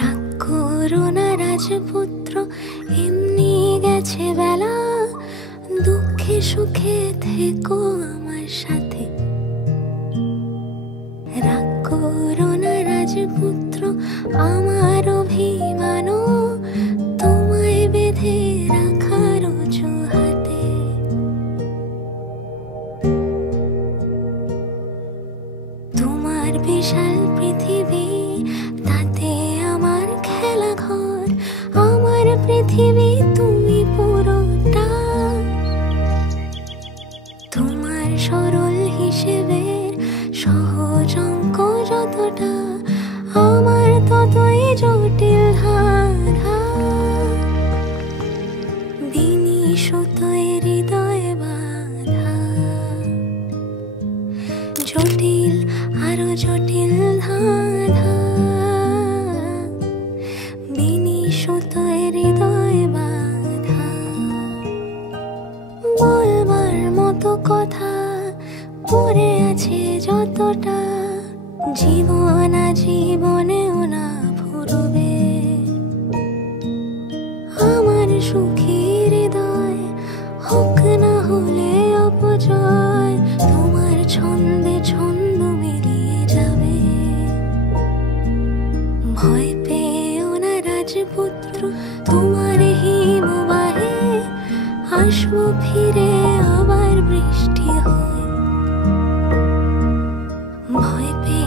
রাগ করো না রাজপুত্র, এমনি গেছে বেলা, দুঃখে সুখে থেকো আমার সাথে। রাগ করো না রাজপুত্র, আমার অভিমান তোমায় বেঁধে রাখার অজুহাতে। তোমার বিশাল পৃথিবী, তাতে আমার খেলা ঘর, আমার পৃথিবী তুমি পুরোটা। তোমার সরল হিসেবের সহজ অঙ্ক যতটা, আমার ততই জটিল ধারা। বিনি সুতোয় হৃদয়ে বাঁধা, জটিল আরো জটিল ধাঁধা। বিনি সুতোয় হৃদয়ে বাঁধা, বলবার মতো কথা পড়ে আছে যতটা, জীবন আজীবনেও না ফুরবে। আমার সুখী হৃদয় হোক না হলে অপজয়, তোমার ছন্দে ছন্দ মিলিয়ে যাবে। ভয় পেও না রাজপুত্র, তোমার হিমবাহে আসবো ফিরে আবার বৃষ্টি হয়। ভয় পেও